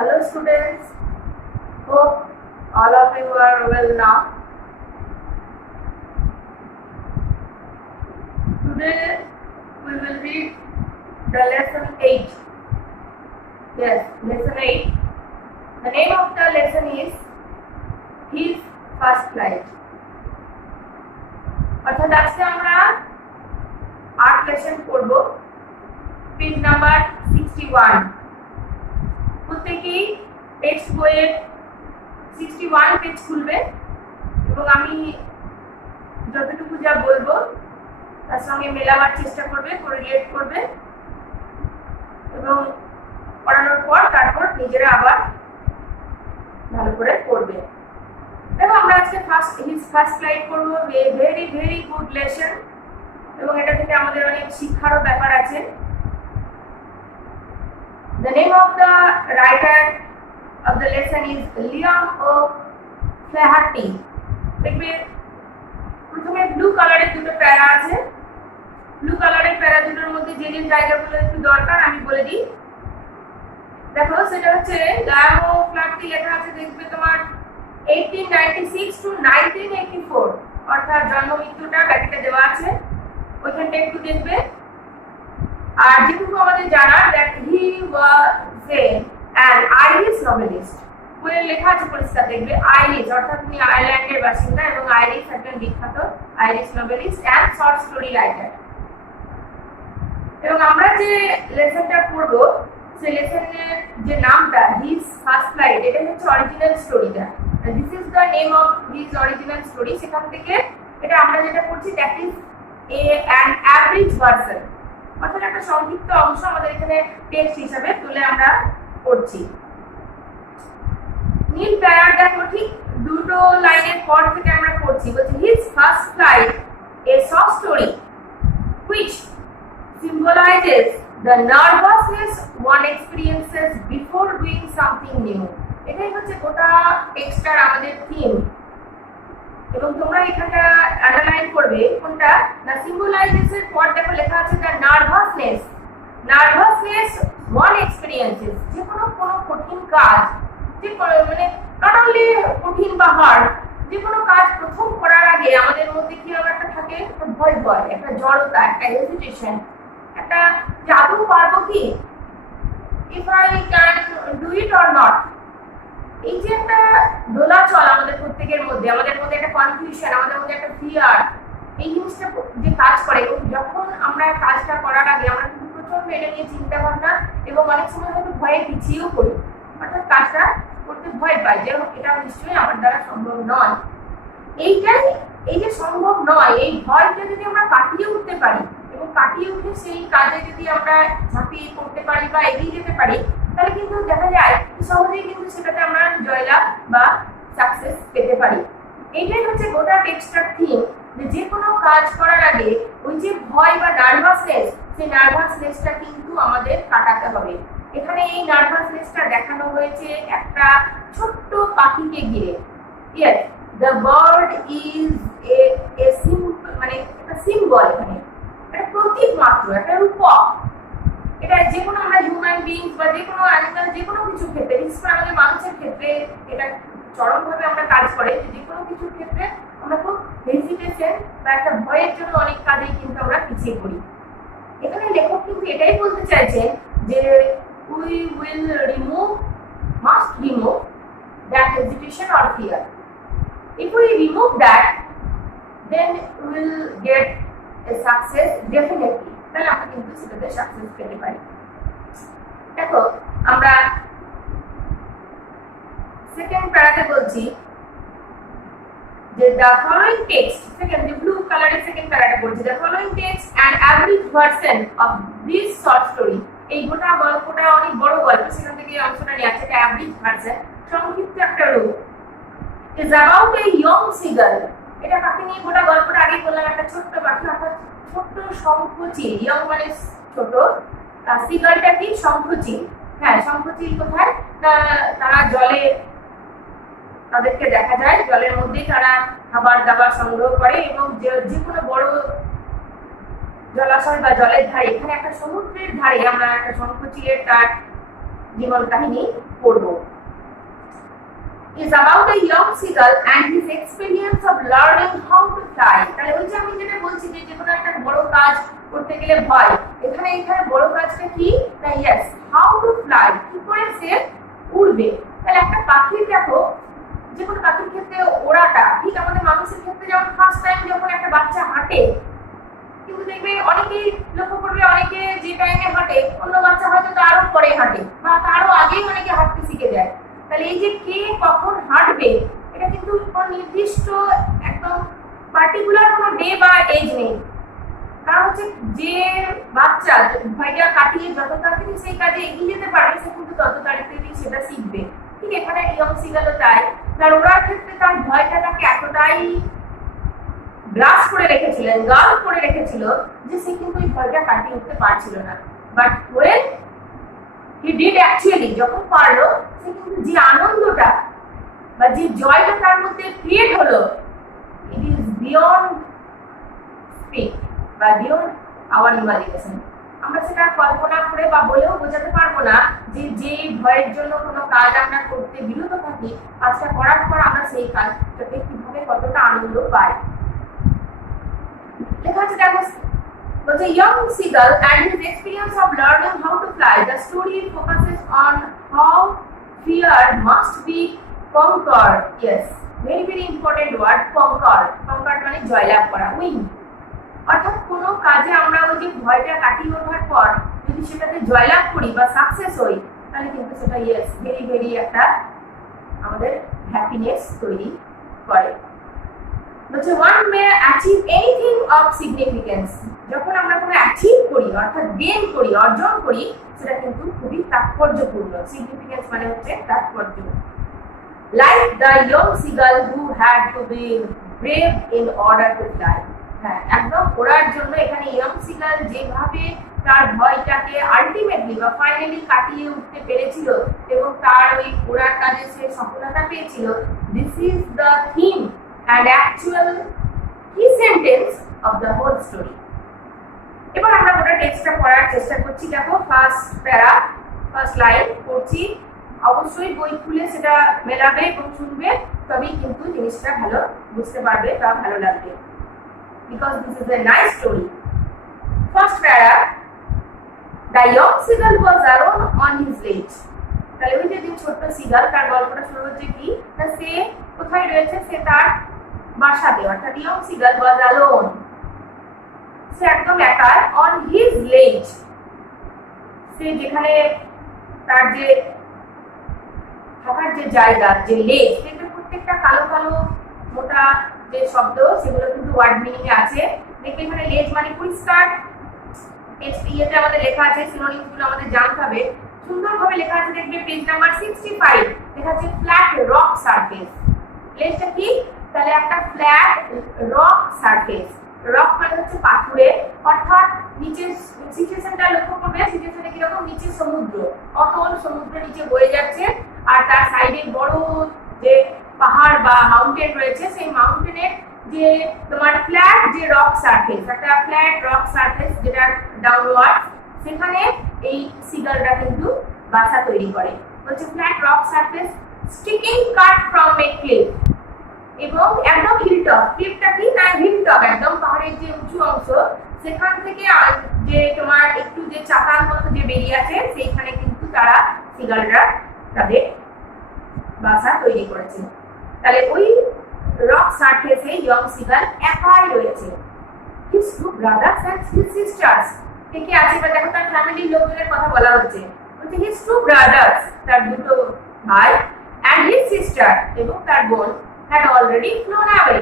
Hello students, hope all of you are well now. Today we will read the lesson 8. Yes, lesson 8. The name of the lesson is His First Flight. অর্থাৎ আজকে আমরা art lesson করব page number 61। প্রত্যেকেই text বইয়ের 61 page খুলবে এবং আমি যতটুকু যা বলবো তার সঙ্গে মেলাবার চেষ্টা করবে, কোরিলেট করবে এবং পড়ানোর পর তারপর নিজেরা আবার ভালো করে পড়বে। দেখো আমরা আজকে হিজ ফার্স্ট ফ্লাইট করবো, ভেরি ভেরি গুড লেসন এবং এটা থেকে আমাদের অনেক শিক্ষারও ব্যাপার আছে। The name of the writer of the lesson is Liam O'Flaherty. দেখবে প্রথমে ব্লু কালারের দুটো প্যারা আছে। ব্লু কালারের প্যারা দুটোর মধ্যে যে যে জায়গাগুলো একটু দরকার আমি বলে দিই। দেখো সেটা হচ্ছে লিয়াম ও'ফ্লাহার্টি লেখা আছে, দেখবে তোমার 1896 to 1984, অর্থাৎ জন্ম মৃত্যুটা ব্যাকেটে দেওয়া আছে, ওইখানটা একটু দেখবে। আর যেটুকু আমাদের জানার that he was an Irish novelist, বইয়ে লেখা আছে পরিষ্কার দেখবে আইরিশ, অর্থাৎ তিনি আয়ারল্যান্ডের বাসিন্দা এবং আইরিশ একজন বিখ্যাত Irish novelist and short story writer. এবং আমরা যে লেসনটা পড়ব সেই লেসনের যে নামটা হিজ ফার্স্ট ফ্লাইট, এটা হচ্ছে অরিজিনাল স্টোরিটা। This is the name of his original story. সেখান থেকে এটা আমরা যেটা পড়ছি that is an average version, অর্থাৎ একটা সংক্ষিপ্ত অংশ আমাদের এখানে টেক্সট হিসাবে তুলে আমরা পড়ছি। নীল প্যারার দেখো ঠিক দুটো লাইনের পর থেকে আমরা পড়ছি, বলছি his first flight a short story which symbolizes the nervousness one experiences before doing something new. এটাই হচ্ছে গোটা টেক্সটার আমাদের থিম এবং তোমরা এখানটা আন্ডারলাইন করবে কোনটা না, সিম্বলাইজেস এর পর দেখো লেখা আছে দ্য নার্ভাসনেস ওয়ান এক্সপেরিয়েন্সেস। যে কোনো কঠিন কাজ, যে মানে নট অনলি কঠিন বা হার্ড, যে কোনো কাজ প্রথম করার আগে আমাদের মধ্যে কি একটা থাকে, একটা ভয়, একটা জড়তা, একটা হেজিটেশন, একটা যে আদৌ পারবো কি, if I can do it or not. এই যে একটা দোলাচল আমাদের প্রত্যেকের মধ্যে, আমাদের মধ্যে একটা কনফিউশন, আমাদের মধ্যে একটা ফিয়ার, এই জিনিসটা যে কাজ করে এবং যখন আমরা কাজটা করার আগে আমরা কিন্তু প্রচন্ড এটা নিয়ে চিন্তা ভাবনা এবং অনেক সময় হয়তো ভয়ে পিছিয়েও পড়ি, অর্থাৎ কাজটা করতে ভয় পাই যে এটা নিশ্চয়ই আমার দ্বারা সম্ভব নয়। এই যে সম্ভব নয়, এই ভয়টা যদি আমরা কাটিয়ে উঠতে পারি এবং কাটিয়ে উঠে সেই কাজে যদি আমরা ঝাঁপিয়ে পড়তে পারি বা এগিয়ে যেতে পারি, তাহলে কিন্তু দেখা যায় সহজেই কিন্তু সেটাতে আমরা জয়লাভ বা সাকসেস পেতে পারি। এইটাই হচ্ছে গোটা টেক্সটার থিম, যে কোনো কাজ করার আগে ওই যে ভয় বা নার্ভাসনেস, সেই নার্ভাসনেসটা কিন্তু আমাদের কাটাতে হবে। এখানে এই নার্ভাসনেসটা দেখানো হয়েছে একটা ছোট্ট পাখিকে ঘিরে। Yes, the bird is a symbol, মানে একটা সিম্বল, এখানে একটা প্রতীক মাত্র, একটা রূপক। এটা যে কোনো আমরা হিউম্যান বিইংস বা যে কোনো অ্যানিমাল, যে কোনো কিছুর ক্ষেত্রে, বিশেষ করে আমাদের মানুষের ক্ষেত্রে এটা চরমভাবে আমরা কাজ করে, যে কোনো কিছুর ক্ষেত্রে আমরা খুব হেজিটেশন বা একটা ভয়ের জন্য অনেক কাজেই কিন্তু আমরা পিছিয়ে পড়ি। এখানে লেখক কিন্তু এটাই বলতে চাইছেন যে we will must remove that hesitation or fear. If we remove that, then we will get a success definitely. তাহলে আমরা কিন্তু সেটাতে সাকসেস পেতে পারি। দেখো আমরা সেকেন্ড প্যারাতে বলছি যে the following text, সেকেন্ড যে ব্লু কালারের সেকেন্ড প্যারাটা বলছি, the following text and average version of this short story. এই গোটা গল্পটা অনেক বড় গল্প, সেখান থেকে অংশটা নিয়ে আছে, এটা অ্যাভারেজ ভার্সন, সংক্ষিপ্ত একটা রূপ। is about a young seagull. এটা কাকে নিয়ে গোটা গল্পটা আগে বললাম, একটা ছোট্ট পাখি, অর্থাৎ ছোট্ট শঙ্খচিল। ইয়ং মানে ছোট, সিগালটা কি শঙ্খচিল। হ্যাঁ, শঙ্খচিল কোথায়, তারা জলে, তাদেরকে দেখা যায় জলের মধ্যেই তারা খাবার দাবার সংগ্রহ করে এবং যে কোনো বড় জলাশয় বা জলের ধারে, এখানে একটা সমুদ্রের ধারে আমরা একটা শঙ্খচিলের তার জীবন কাহিনী পড়বো। Is about a young seagull and his experience of learning how to fly. তাহলে ওই যে আমি যেটা বলছি যে কোনো একটা বড় কাজ করতে গেলে ভয়, এখানে বড় কাজটা কি না, ইয়েস, হাউ টু ফ্লাই, কি করে সে উড়বে। তাহলে একটা পাখির দেখো, যে কোনো পাখির ক্ষেত্রে ওড়াটা ঠিক আমাদের মানুষের ক্ষেত্রে যেমন ফার্স্ট টাইম যখন একটা বাচ্চা হাঁটে, কিন্তু দেখবে অনেকেই লক্ষ্য করবে অনেকে যে টাইমে হাঁটে অন্য বাচ্চা হয়তো তারও পরে হাঁটে বা তারও আগেই অনেকে হাঁটতে শিখে যায়। তাহলে এই যে কে কখন হাঁটবে এটা কিন্তু কোনো নির্দিষ্ট একদম পার্টিকুলার কোনো ডে বা এজ নেই। কারণ হচ্ছে যে বাচ্চা ভয়টা কাটিয়ে যত তাড়াতাড়ি সেই কাজে এগিয়ে যেতে পারবে সে কিন্তু তত তাড়াতাড়ি সেটা শিখবে। ঠিক এখানে ইয়ং সিগালও তাই, তার ওড়ার ক্ষেত্রে তার ভয়টা তাকে এতটাই গ্রাস করে রেখেছিলেন, গাল করে রেখেছিল যে সে কিন্তু এই ভয়টা কাটিয়ে উঠতে পারছিল না। But when he did actually, যখন পারলো সে কিন্তু যে আনন্দটা বা যে জয়টা তার মধ্যে ক্রিয়েট হলো, ইট ইজ বিয়ন্ড স্পিক বা বিয়ন্ড আওয়ার ইমাজিনেশন। আমরা সেটা কল্পনা করে বা বলেও বোঝাতে পারবো না যে যে ভয়ের জন্য কোনো কাজ আমরা করতে বিরত থাকি, কাজটা করার পর আমরা সেই কাজটাকে কিভাবে কতটা আনন্দ পাই। লেখা আছে দেখো, বলছে young seagull and his experience of learning how to fly. The story focuses on how fear must be conquered. Yes, very important word, conquered. Conquered মানে জয়লাভ করা, win. অর্থাৎ কোনো কাজে আমরা ওই যে ভয়টা কাটিয়ে ওঠার পর যদি সেটাতে জয়লাভ করি বা সাকসেস হই, তাহলে কিন্তু সেটা ইয়েস ভেরি একটা আমাদের হ্যাপিনেস তৈরি করে। বলছে one may achieve anything of significance. যখন আমরা কোনো অ্যাচিভ করি অর্থাৎ গেইন করি, অর্জন করি, সেটা কিন্তু খুবই তাৎপর্যপূর্ণ। সিগনিফিকেন্স মানে হচ্ছে তাৎপর্য। Like the young seagull who had to be brave in order to fly. হ্যাঁ, একদম ওড়ার জন্য এখানে ইয়ং সিগাল যেভাবে তার ভয়টাকে আলটিমেটলি বা ফাইনালি কাটিয়ে উঠতে পেরেছিল এবং তার ওই ওড়ার কাজে সে সফলতা পেয়েছিল, this is the theme and actual key sentence of the whole story. এবার আমরা পুরো টেক্সটটা পড়ার চেষ্টা করছি। দেখো ফার্স্ট প্যারা, ফার্স্ট লাইন পড়ছি। অবশ্যই বই খুলে সেটা মেলাবে এবং শুনবে, তবেই কিন্তু জিনিসটা ভালো বুঝতে পারবে বা ভালো লাগবে। Because this is a nice story. First para, the young seagull was alone on his ledge. তাহলে ওই যে ছোট্ট সিগাল, তার গল্পটা শুরু হচ্ছে কি না, সে কোথায় রয়েছে, সে তার বাসাতে, অর্থাৎ ইয়ং সিগাল ওয়াজ অ্যালোন, সে একদম একা, অন হিজ লেজ, সে যেখানে তার যে থাকার যে জায়গা, যে লেজ, দেখবে প্রত্যেকটা কালো কালো মোটা যে শব্দ সেগুলো কিন্তু ওয়ার্ড মিনিং এ আছে। দেখবে এখানে লেজ মানে পরিষ্কার, টেক্সট ইয়েতে আমাদের লেখা আছে, সিনোনিমস গুলো আমাদের জানতে হবে। সুন্দরভাবে লেখা আছে, দেখবে পেজ নাম্বার 65 লেখা আছে ফ্ল্যাট রক সারফেস। লেজটা কি, তাহলে একটা ফ্ল্যাট রক সারফেস। রক মানে হচ্ছে পাথুরে, অর্থাৎ নিচের সিচুয়েশনটা লক্ষ্য করবে, সিচুয়েশনে কিরকম, নিচে সমুদ্র, অতল সমুদ্র নিচে বয়ে যাচ্ছে, আর তার সাইডে বড় যে পাহাড় বা মাউন্টেন রয়েছে, সেই মাউন্টেনের যে তোমার ফ্ল্যাট যে রক সারফেস, একটা ফ্ল্যাট রক সারফেস যেটা ডাউনওয়ার্ড, সেখানে এই সিগালটা কিন্তু বাসা তৈরি করে। বলছে flat rock surface sticking cut from a cliff, এবং একদম হিলটপ, ক্লিফটা কি না হিলটপ, একদম পাহাড়ের যে উঁচু অংশ, সেখান থেকে যে তোমার একটু যে চাকার মতো যে বেরিয়ে আছে, সেইখানে কিন্তু তারা সিগালরা তাদের বাসা তৈরি করেছে। তাহলে ওই রক সারফেসে ইয়ং সিগাল একাই রয়েছে। His two brothers and his sisters, কে আছে বা দেখো তার ফ্যামিলির লোকজনের কথা বলা হচ্ছে। বলছে হিজ টু ব্রাদার্স, তার দুটো ভাই, এন্ড হিজ সিস্টার, এবং তার বোন, হ্যাড অলরেডি ফ্লোন অ্যাওয়ে,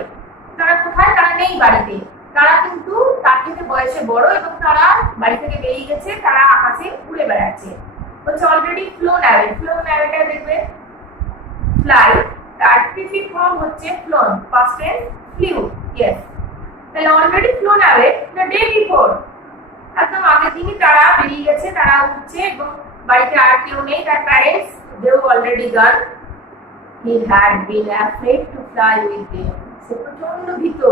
তারা কোথায়, তারা নেই বাড়িতে, তারা কিন্তু তার থেকে বয়সে বড় এবং তারা বাড়ি থেকে বেরিয়ে গেছে, তারা আকাশে উড়ে বেড়াচ্ছে। বলছে অলরেডি ফ্লোন অ্যাওয়ে, ফ্লোন অ্যাওয়েটা দেখবে ফ্লাই, তার প্রিফিক ফর্ম হচ্ছে flown, past tense flew, yes. তাহলে already flown away the day before, একদম আগের দিনই তারা বেরিয়ে গেছে, তারা উঠছে এবং বাড়িতে আর কেউ নেই, তার parents they already gone. He had been afraid to fly with them. সে প্রচন্ড ভীত,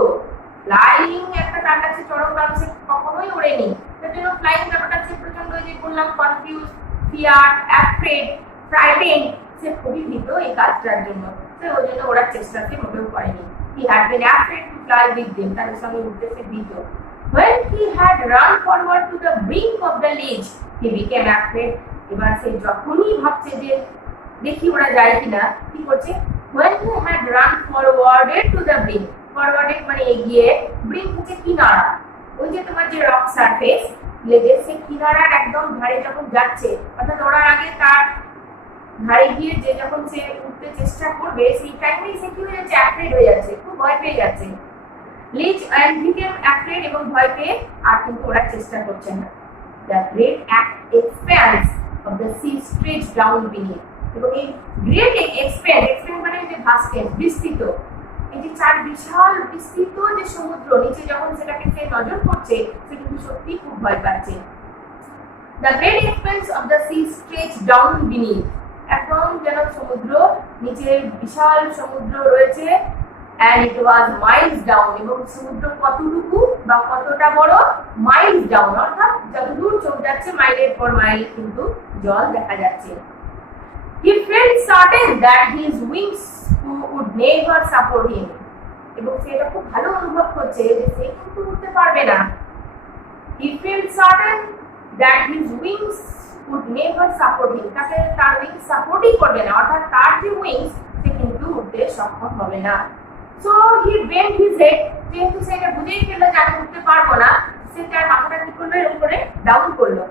ফ্লাইং একটা তার কাছে চরম, কারণ সে কখনোই ওড়েনি, তার জন্য ফ্লাইং ব্যাপারটা সে প্রচন্ড, যে বললাম কনফিউজ, ফিয়ার, অ্যাফ্রেড, ফ্রাইটেন্ড, সে খুবই ভীত এই কাজটার জন্য। সে ওই জন্য ওরা চেষ্টাকে মোটেও করেনি। He had been afraid to fly with them, তাদের সঙ্গে উঠতে সে ভীত। When he had run forward to the brink of the ledge, he became afraid. এবার সে যখনই ভাবছে যে দেখি ওরা যায় কিনা, কি করছে? When he had run forwarded to the brink, forwarded মানে এগিয়ে, brink হচ্ছে কিনারা, ওই যে তোমার যে রক সারফেস, লেজের সে কিনারার একদম ধারে যখন যাচ্ছে, অর্থাৎ ওরা আগে তার ধারে গিয়ে যে যখন সে উঠতে চেষ্টা করবে সেই টাইমেই সে কি হয়ে যাচ্ছে? অ্যাফ্রেড হয়ে যাচ্ছে, খুব ভয় পেয়ে যাচ্ছে। লিচ অ্যান্ড বিকেম অ্যাফ্রেড, এবং ভয় পেয়ে আর কিন্তু ওরা চেষ্টা করছে না। The great expands of the sea stretch down beneath, এবং এই গ্রেট এক্সপ্যান্স মানে যে ভাস্টেন্স, বিস্তৃত, এই যে চার বিশাল বিস্তৃত যে সমুদ্র, নিচে যখন সেটাকে সে নজর করছে সে কিন্তু সত্যি খুব ভয় পাচ্ছে। The great expands of the sea stretch down beneath, একদম যেন সমুদ্র, নিচে বিশাল সমুদ্র রয়েছে। and it was miles down, এবং সমুদ্র কতটুকু বা কতটা বড়? মাইলস ডাউন, অর্থাৎ যতদূর চোখ যাচ্ছে মাইলের পর মাইল কিন্তু জল দেখা যাচ্ছে। He felt certain that his wings would never support him, এবং সে এটা খুব ভালো অনুভব করছে যে সে কিন্তু উঠতে পারবে না। He felt certain that his wings would never support him, তাকে তার উইংস সাপোর্টই করবে না, অর্থাৎ তার যে উইংস সে কিন্তু উঠতে সক্ষম হবে না। So he bent his head, যেহেতু সে এটা বুঝেই ফেললো যে আমি উঠতে পারবো না, সে তার মাথাটা কি করলো? এরকম করে ডাউন করলো,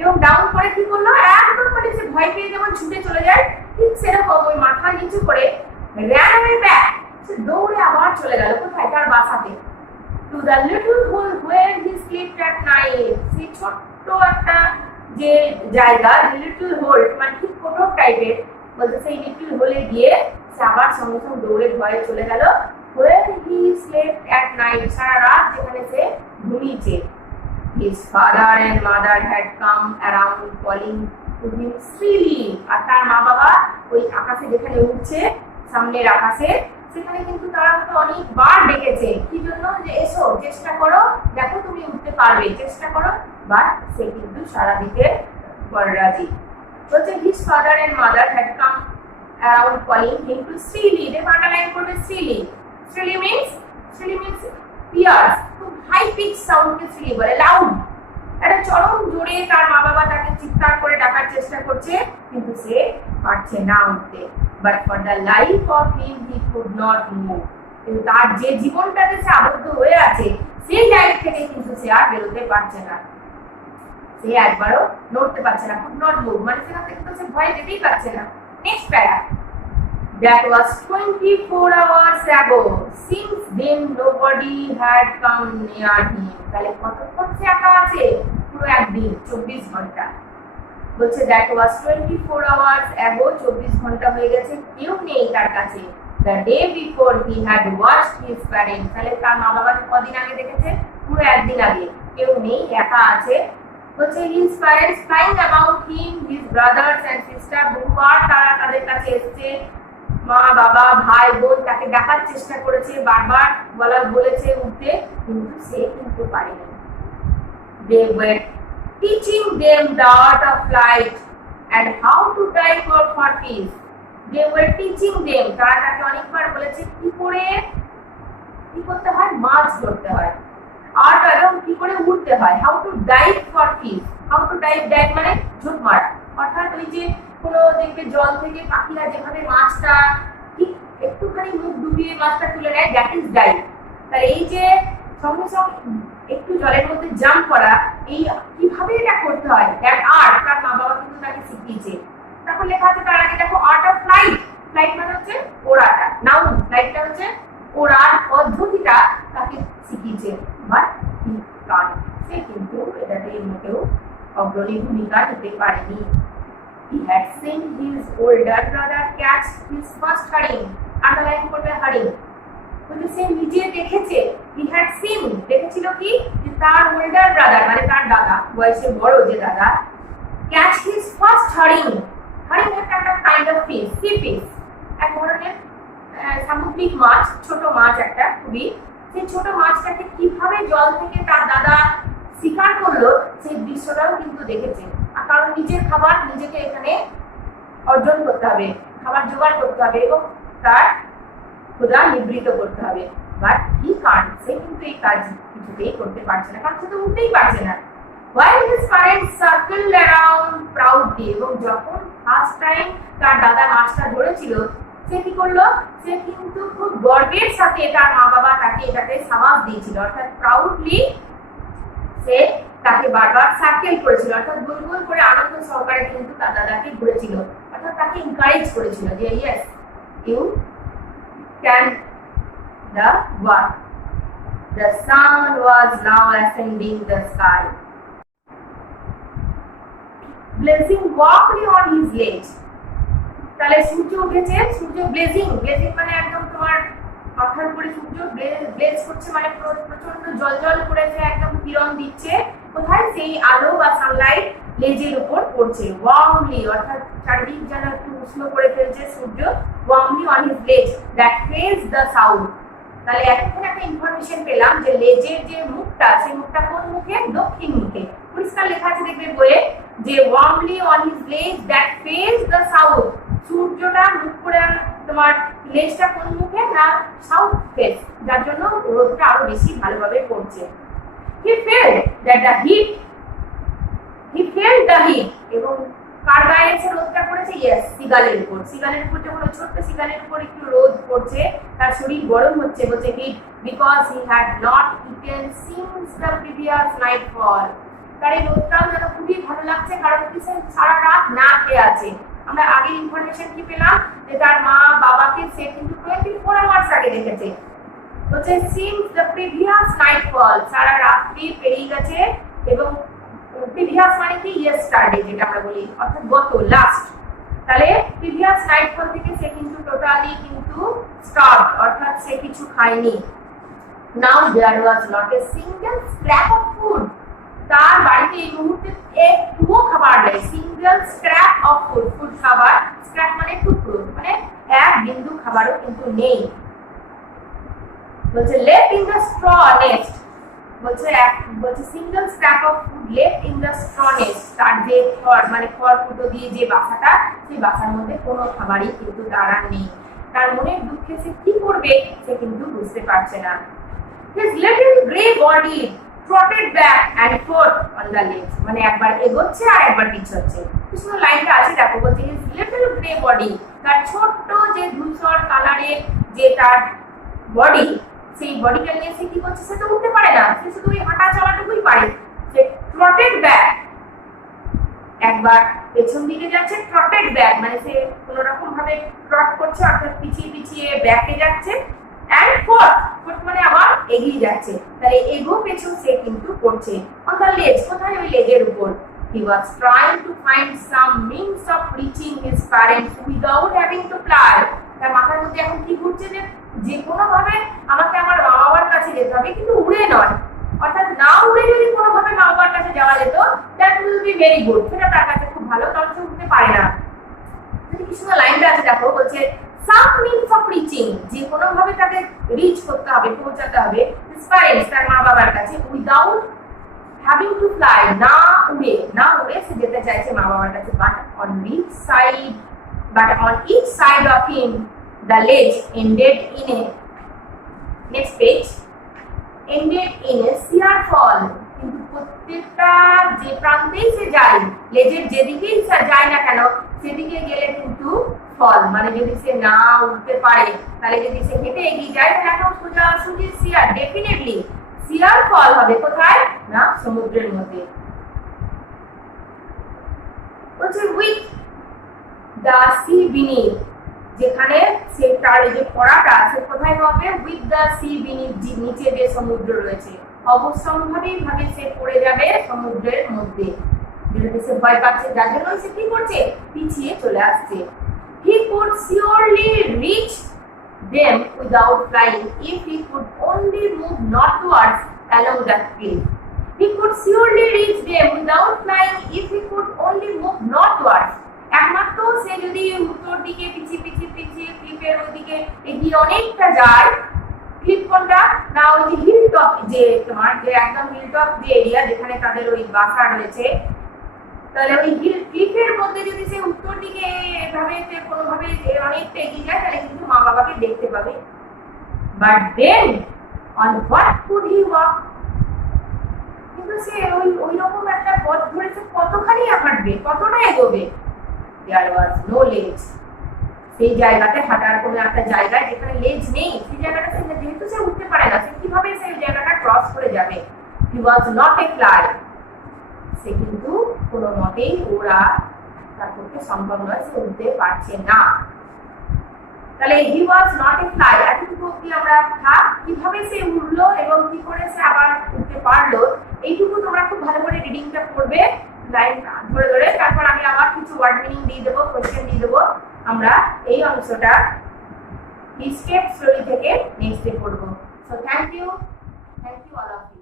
এবং ডাউন করে কি করলো? একদম মানে সে ভয় পেয়ে যেমন ছুটে চলে যায়, ঠিক সেরকম ওই মাথা নিচু করে ran away back, সে দৌড়ে আবার চলে গেল কোথায়? তার বাসাতে। To the little hole where he slept at night, সেই ছোট্ট একটা যে জায়গা, লিটল হোল মানে ঠিক কোটর টাইপের, বলতে সেই লিটল হোলে গিয়ে সে আবার সঙ্গে সঙ্গে দৌড়ে ভয়ে চলে গেল। Where he slept at night, সারা রাত যেখানে সে ঘুমিয়েছে। His father and mother had come around calling to him shrilly, আর তার মা বাবা ওই আকাশে যেখানে উঠছে, সামনের আকাশে, সেখানে কিন্তু তারা তো অনেকবার ডেকেছে, কি জন্য? যে এসো, চেষ্টা করো, দেখো তুমি উঠতে পারবে, চেষ্টা করো। বাট সে কিন্তু সারা দিতে রাজি। বলছে his father and mother had come around calling him to shrilly, they underline করবে shrilly। shrilly means pierce, খুব হাই পিচ সাউন্ডকে shrilly বলে, লাউড, একটা চরম জোরে তার মা বাবা তাকে চিৎকার করে ডাকার চেষ্টা করছে, কিন্তু সে পারছে না উঠতে। But for the life of him he could not move, কিন্তু তার যে জীবনটাতে সে আবদ্ধ হয়ে আছে সেই লাইফ থেকে কিন্তু সে আর বেরোতে পারছে না, সে একবারও নড়তে পারছে না। could not move মানে সেখান থেকে তো সে ভয়ে যেতেই পারছে না। নেক্সট প্যারা, that was 24 hours ago, since then nobody had come near him, তাহলে কতক্ষণ সে একা আছে? পুরো একদিন, 24 ঘন্টা। বলছে that was 24 hours ago, 24 ঘন্টা হয়ে গেছে, কেউ নেই তার কাছে। The day before he had watched his parents, তাহলে তার মা বাবা কদিন আগে দেখেছে? পুরো একদিন আগে, কেউ নেই, একা আছে। বলছে his parents flying about him, his brothers and sisters, বহুবার তারা তাদের কাছে এসেছে, মা বাবা ভাই বোন তাকে ডাকার চেষ্টা করেছে, বারবার বলেছে উঠতে, কিন্তু সে কিন্তু পারেনি। They were teaching them the art of flight and how to dive for peace. They were teaching them, তারা তাকে অনেকবার বলেছে কি করতে হয়, মাছ ধরতে হয়, আর এবং কি করে উঠতে হয়, how to dive for peace, how to dive মানে ঝুঁক মারা, অর্থাৎ ওই যে কোনো দেখবে জল থেকে পাখিরা যেভাবে মাছটা ঠিক একটুখানি মুখ ডুবিয়ে মাছটা তুলে নেয়, দ্যাট ইজ ডাইভ। তাহলে এই যে সঙ্গে সঙ্গে একটু জলের মধ্যে জাম্প করা, এই কিভাবে এটা করতে হয়, দ্যাট আর্ট তার মা বাবা কিন্তু তাকে শিখিয়েছে। তারপর লেখা আছে তার আগে দেখো আর্ট অফ ফ্লাইট, ফ্লাইট মানে হচ্ছে ওড়াটা, নাউন, ফ্লাইটটা হচ্ছে ওড়ার পদ্ধতিটা তাকে শিখিয়েছে। বাট সে কিন্তু এটাতে মোটেও অগ্রণী ভূমিকা নিতে পারেনি। He had seen his older brother catch his first herring, underline করবে herring, কিন্তু সে নিজে দেখেছে, he had seen, দেখেছিল কি, যে তার older brother মানে তার দাদা, বয়সে বড় যে দাদা, catch his first herring, herring একটা kind of fish, C fish, এক ধরনের সামুদ্রিক মাছ, ছোট মাছ একটা খুবই, সেই ছোট মাছটাকে কিভাবে জল থেকে তার দাদা শিকার করলো সেই দৃশ্যটাও কিন্তু দেখেছে। কারণ নিজের খাবার নিজেকে এখানে অর্জন করতে হবে, খাবার জোগাড় করতে হবে এবং তার ক্ষুধা নিবৃত করতে হবে। বাট হি কান্ট, সে কিন্তু এই কাজ কিছুতেই করতে পারছে না, কারণ সে তো উঠতেই পারছে না। While his parents circled around proudly, এবং যখন ফার্স্ট টাইম তার দাদা মাছটা ধরেছিল, সে কি করলো, সে কিন্তু খুব গর্বের সাথে তার মা বাবা তাকে এটাকে সামাজ দিয়েছিল, অর্থাৎ প্রাউডলি সে তাকে বারবার সার্কেল করেছিল, অর্থাৎ গুনগুন করে আনন্দ সহকারে কিন্তু তার দাদাকে ধরেছিল, অর্থাৎ তাকে এনকারেজ করেছিল যে yes you can the what? The sun was now ascending the sky. Blazing warmly on his ledge. তাহলে সূর্য উঠেছে, সূর্য ব্লেজিং, ব্লেজিং মানে একদম তোমার মাথার উপরে সূর্য ব্লেজ করছে, মানে প্রচন্ড জল করেছে, একদম কিরণ দিচ্ছে। কোথায়? সেই আলো বা সানলাইট লেজের উপর পড়ছে। ওয়ার্মলি অর্থাৎ চারিদিক যেন একটু উষ্ণ করে ফেলছে সূর্য। ওয়ার্মলি অন হিজ লেজ দ্যাট ফেস দ্য সাউথ। তাহলে এখন একটা ইনফরমেশন পেলাম যে লেজের যে মুখটা, সেই মুখটা কোন মুখে? দক্ষিণ মুখে। পরিষ্কার লেখা আছে দেখবে বইয়ে যে ওয়ার্মলি অন হিজ লেজ দ্যাট ফেস দ্য সাউথ। সূর্যটা মুখ করে তোমার লেজটা কোন মুখে? না সাউথ ফেস, যার জন্য রোদটা আরো বেশি ভালোভাবে পড়ছে। He felt that the hit, এবং কার গায়ে এসে রোদটা পড়েছে? ইয়েস, সিগালের উপর। সিগালের উপর যখন ছোট্ট সিগালের উপর একটু রোদ পড়ছে, তার শরীর গরম হচ্ছে, বলছে heat, because he had not eaten since the previous nightfall. তার এই রোদটাও যেন খুবই ভালো লাগছে, কারণ কি সে সারা রাত না খেয়ে আছে। আমরা আগে ইনফরমেশন কি পেলাম যে তার মা বাবাকে সে কিন্তু 24 আওয়ার্স আগে দেখেছে, বলছে সিন্স দ্য প্রিভিয়াস নাইট ফল, সারা রাত্রি পেরিয়ে গেছে। এবং প্রিভিয়াস মানে কি? ইয়েস্টারডে যেটা আমরা বলি, অর্থাৎ গত, লাস্ট। তাহলে প্রিভিয়াস নাইটফল থেকে সে কিন্তু টোটালি কিন্তু স্টার্ভড, অর্থাৎ সে কিছু খায়নি। Now there was not a single scrap of food, তার বাড়িতে এই মুহূর্তে একটুও খাবার নেই। Single scrap of food, food খাবার, স্ক্র্যাপ মানে টুকরো, মানে এক বিন্দু খাবারও কিন্তু নেই। বলছে left in the straw nest, বলছে single scrap of food left in the straw nest, তার যে খড় মানে খড় কুটো দিয়ে যে বাসাটা, সেই বাসার মধ্যে কোনো খাবারই কিন্তু তার আর নেই। তার মনের দুঃখে সে কি করবে সে কিন্তু বুঝতে পারছে না। His little grey body trotted back and forth on the legs, মানে একবার এগোচ্ছে আর একবার পিছচ্ছে। পিছনে লাইনটা আছে দেখো, বলছে his little grey body, তার ছোট্ট যে ধূসর কালারের যে তার বডি, সেই বডিটা নিয়ে সে কি করছে? সে তো উঠতে পারে না, সে শুধু ওই হাঁটা চলাটুকুই পারে। সে ট্রটেড ব্যাক, একবার পেছন দিকে যাচ্ছে, ট্রটেড ব্যাক মানে সে কোন রকম ভাবে ট্রট করছে, অর্থাৎ পিছিয়ে পিছিয়ে ব্যাকে যাচ্ছে। এন্ড ফোর্থ, ফোর্থ মানে আবার এগিয়ে যাচ্ছে। তাহলে এগো পেছন সে কিন্তু করছে। অন দ্য লেজ, কোথায়? ওই লেজের উপর। He was trying to find some means of reaching his parents without having to fly. তার মাথার মধ্যে এখন কি ঘুরছে যে কোনো ভাবে আমাকে আমার মা বাবার কাছে যেতে হবে, কিন্তু উড়ে নয়। অর্থাৎ না উড়ে যদি কোনো ভাবে মা বাবার কাছে যাওয়া যেত, that will be very good, সেটা তার কাছে খুব ভালো, কারণ সে উঠতে পারে না। কি সুন্দর লাইনটা আছে দেখো, বলছে সাম মিনস অফ রিচিং, যে কোনো ভাবে তাকে রিচ করতে হবে, পৌঁছাতে হবে হিজ প্যারেন্টস, তার মা বাবার কাছে, উইদাউট হ্যাভিং টু ফ্লাই, না উড়ে সে যেতে চাইছে মা বাবার কাছে। But on each side of him the ledge ended in a, next page, ended in a sheer fall, কিন্তু প্রত্যেকটা যে প্রান্তেই সে যায়, লেজের যেদিকেই সে যায় না কেন, সেদিকে গেলে কিন্তু ফল, মানে যদি সে না উঠতে পারে, তাহলে যদি সে হেঁটে এগিয়ে যায়, তাহলে এখন সোজাসুজি শিয়ার, ডেফিনেটলি শিয়ার ফল হবে। কোথায়? না সমুদ্রের মধ্যে। বলছে উইথ দ্য সি বিনিথ, যেখানে সে তার এই যে পড়াটা সে কোথায় হবে? উইথ দ্য সি বিনিথ, নিচে যে সমুদ্র রয়েছে, অবশ্যম্ভাবী ভাবে সে পড়ে যাবে সমুদ্রের মধ্যে, যেটাতে সে ভয় পাচ্ছে, যার জন্য সে কি করছে? পিছিয়ে চলে আসছে। He could surely reach them without flying if he could only move northwards along that cliff. He could surely reach them without flying if he could only move northwards. একমাত্র সে যদি উত্তর দিকে পিছিয়ে ক্লিপের ওইদিকে এগিয়ে অনেকটা যায়। ক্লিপ কোনটা? না ওই যে হিল টপ, যে তোমার যে একদম হিল টপ যে এরিয়া যেখানে তাদের ওই বাসা রয়েছে, তাহলে ওই ক্লিফের মধ্যে যদি সে উত্তর দিকে এভাবে কোনোভাবে অনেকটা এগিয়ে যায় তাহলে কিন্তু মা বাবাকে দেখতে পাবে। But then on what could he walk? কিন্তু সে ওই রকম একটা পথ ধরেছে, কতখানি হাঁটবে, কতটা এগোবে? দেয়ার ওয়াজ নো লেজ। সেই জায়গাতে হাঁটার কোনো একটা জায়গায় যেখানে লেজ নেই, সেই জায়গাটা সে যেহেতু সে উঠতে পারে না, সে কিভাবে সেই জায়গাটা ক্রস করে যাবে? হি ওয়াজ নট এ ফ্লাই। সে কিন্তু কোনো মতেই ওরা তার পক্ষে সম্ভব নয়, সে উঠতে পারছে না। তাহলে হি ওয়াজ নট এ ফ্লাই এতটুকু অব্দি আমরা থাক। কিভাবে সে উঠলো এবং কি করে সে আবার উঠতে পারলো, এইটুকু তোমরা খুব ভালো করে রিডিংটা করবে লাইন ধরে ধরে। তারপর আমি আবার কিছু ওয়ার্ড মিনিং দিয়ে দেবো, কোয়েশ্চেন দিয়ে দেবো। আমরা এই অংশটা স্টেপ স্টোরি থেকে নেক্সট ডে পড়বো। So thank you all of you.